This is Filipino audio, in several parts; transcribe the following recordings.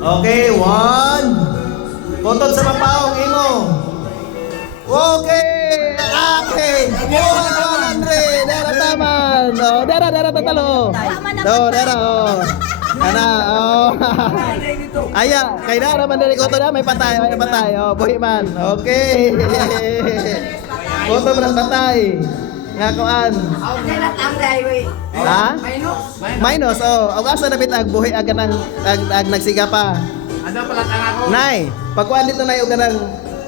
Okay, one. Butod sa mapaong imo. Okay. Okay. 100. Dara taman. Oh, dara tatalo. Dara. Oh. Ana, oh. Aya, kay dara man diri ko to na may patay, Oh, buhi man. Okay. Boto man patay. Nga kuan. Ha? Minus, oh. Og asa na bitag buhi ag nang ag nagsiga pa. Ano pala tanga ko? Nay, pagkuan dito nay og kanang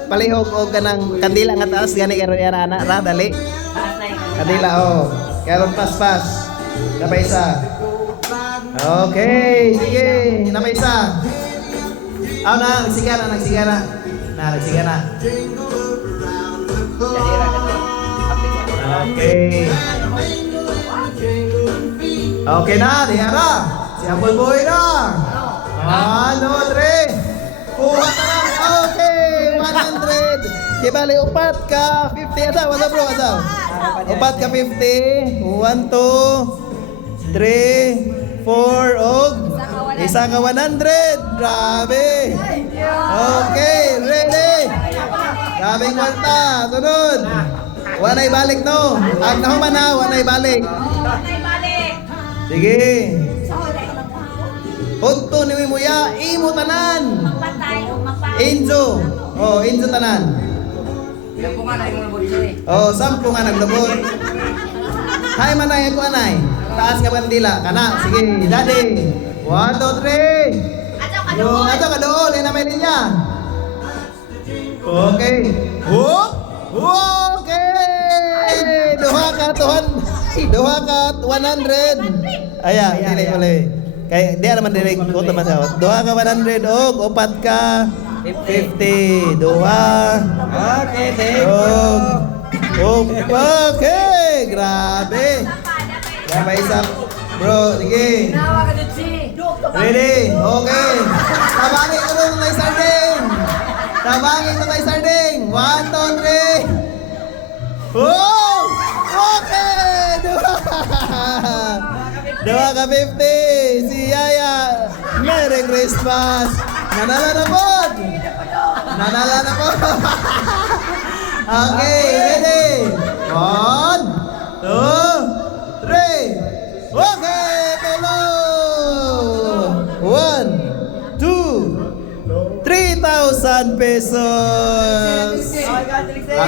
palihog og kanang kandila nga taas gani karon yan ana ra dali. Kandila oh. Karon pas. Napay isa. Okay, sige. Napay isa. Aw na, nagsiga na. Nagsiga na. Okay. Okay na, diya na. Si Apple Boy na. 1, 2, 3. Kuha na lang. Okay, 100. Kibali, upat ka 50. Asaw, bro, asaw. Upat ka 50. 1, 2, 3, 4, og isa ka 100. Grabe. Okay, ready. Grabe kwarta. Sunod. Wanay balik no. Ang nahuman na, wanay balik. Sige. Punto ni Muya, imo tanan. Inzo. Oh, Inzo tanan. Oh, 10 nga naglubot. Hay manay ako anay. Taas ka bandila. Kana, sige, daddy. 1, 2, 3. Yo, ato ka doon, ina may linya. Okay. Whoop. Okay. Duha ka 100. Aya, dili pala. Kay di naman direct ko ta masawat. Duha ka 100 og upat ka 50. Duha. Okay, thank you. Okay, grabe. Grabe isa. Bro, sige. Ready? Okay. Tabangin ko nung may sarding. 1, 2, 3. Oh! Okay! Dua ka 50. Si Yaya. Merry Christmas. Nanala na po. Okay, ready? 1, 2, 3. Okay, tulo. 1, 2, 3,000 pesos.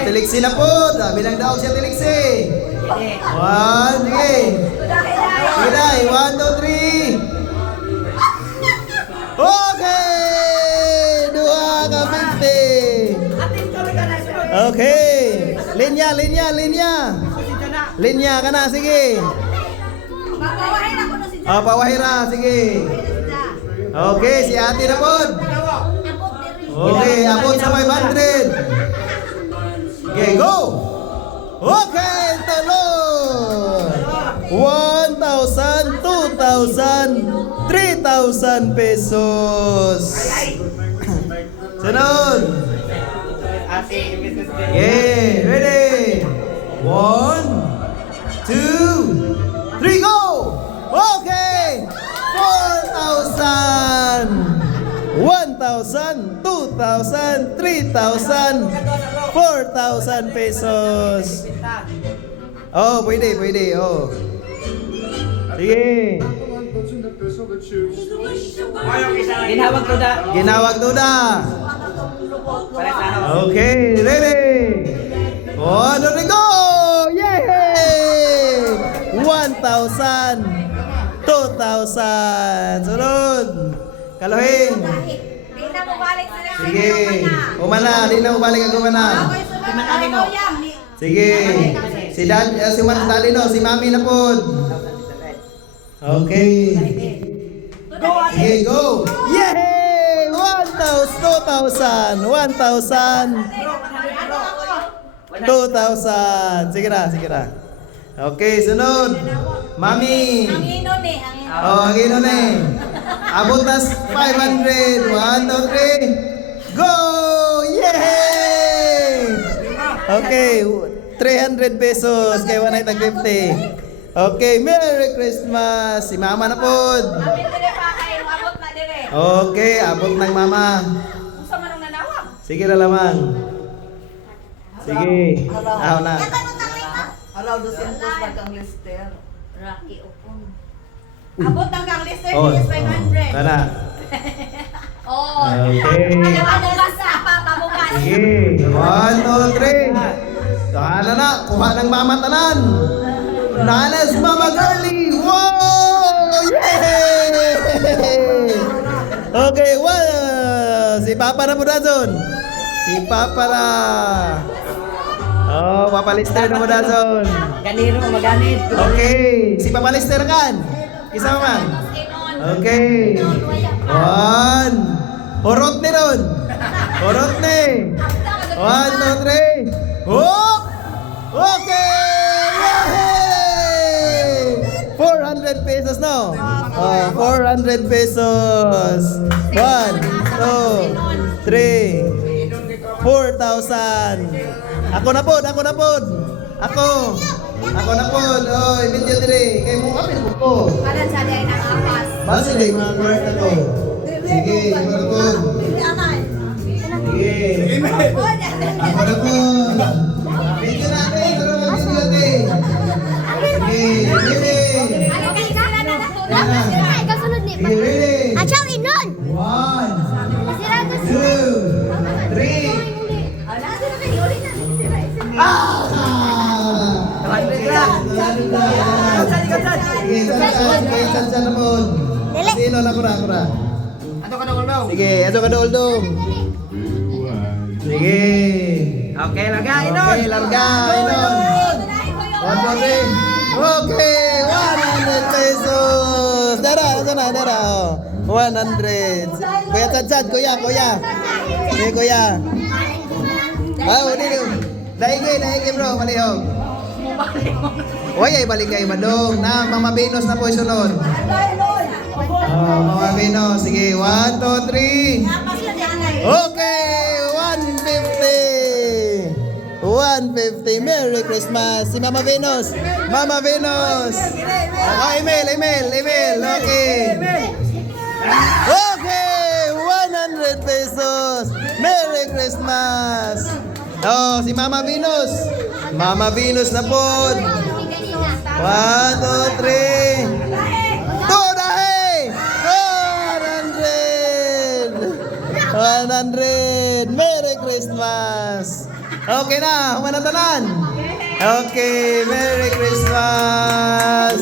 Tiliksi na po. Bilang daog siya tiliksi. 1, sige. Sige day, 1, 2, 3. Okay! Duha ka 50. Okay. Linya. Linya ka na, sige. Pawahira, sige. Okay, si ate na po. Okay, abot sa 500. Okay, go! Okay, talo! 1,000, 2,000, 3,000 pesos. Sunod. Okay, ready? 1, 2, 3, go! Okay! 4,000, 1,000, 2,000, 3,000, 4,000 pesos. Oh, pwede, oh. Sige. Ginawag duda. Okay, ready? 1, 2, go! Yay! 1,000, 2,000. Sunod. Kaluhin. Sige. Umana, di na mo balik ako mana. Sige. Si Dalino, si Mami na po. Okay. Okay, go. Yay! 1,000, 2,000, 2,000. Sige na. Okay, sunod. Mami. Ang ino ni. Abot na 500. 1, 2, 3. Go! Yay! Okay, 300 pesos kay 150. Okay, Merry Christmas. Si Mama na po. Okay, abot ng mama. Kung sa manong nanawag. Sige na lamang. Sige. Aw na. Araw 200 na kang lister. Rocky upon. Abot ng kang lister Oh. is 500. Kana. Oh. Okay. Pabukas na pa, pabukas. Sige. 1, 2, 3. Sana na. Kuha ng mama tanan. Nanas Mama Girlie. Wow! Yay! Okay, si Papa na po na dun. Si Papa na. Oh, Papa Lister na po na dun. Kaniro maganit. Okay, si Papa Lister kan. Isa man. Okay. 1. Horot ni ron. Horot ni. 1, 2, 3. Hook! Okay! Yay! 400 pesos no? Oh, 400 pesos. 1, 2, 3, 4,000. Ako na po. Ako na po. Oh, ibigyo dire. Kay mo kapil mo ko. Kanan sa day ng apas. Basta day mga kwarta ko. Sige, ako na po. Sige. Ako na po. Video natin. Pero video natin. Sige, ready. Ano kayo sila na natulog? Ay, kasunod ni. Sige, ready. Achaw, inon! 1, Sira ka 2, 3. Ano na kayo ulit na? Sige, na po. Dili. Sino na kura? Ano ka na ulo? Sige, ato ka doldong. Sige. Okay, lagay Okay, larga. Inon. 1, 2, 3. Okay, 100 pesos. Dara. Oh. 100. Kuya Chadsad, kuya. Sige, kuya. Dito. Daigi bro, malihog. Oy, ay balik kayo madong. Na, Mama Venus na po isunod. Oh, Mama Venus. Sige, 1, 2, 3. Okay, 150. 150. Merry Christmas. Si Mama Venus. Oh, email. Okay. Okay, 100 pesos. Merry Christmas. Oh, si Mama Venus. Mama Venus na po. 1, 2, 3. Tudahi! 100. Merry Christmas. Okay na, humanatanan. Okay, Merry Christmas.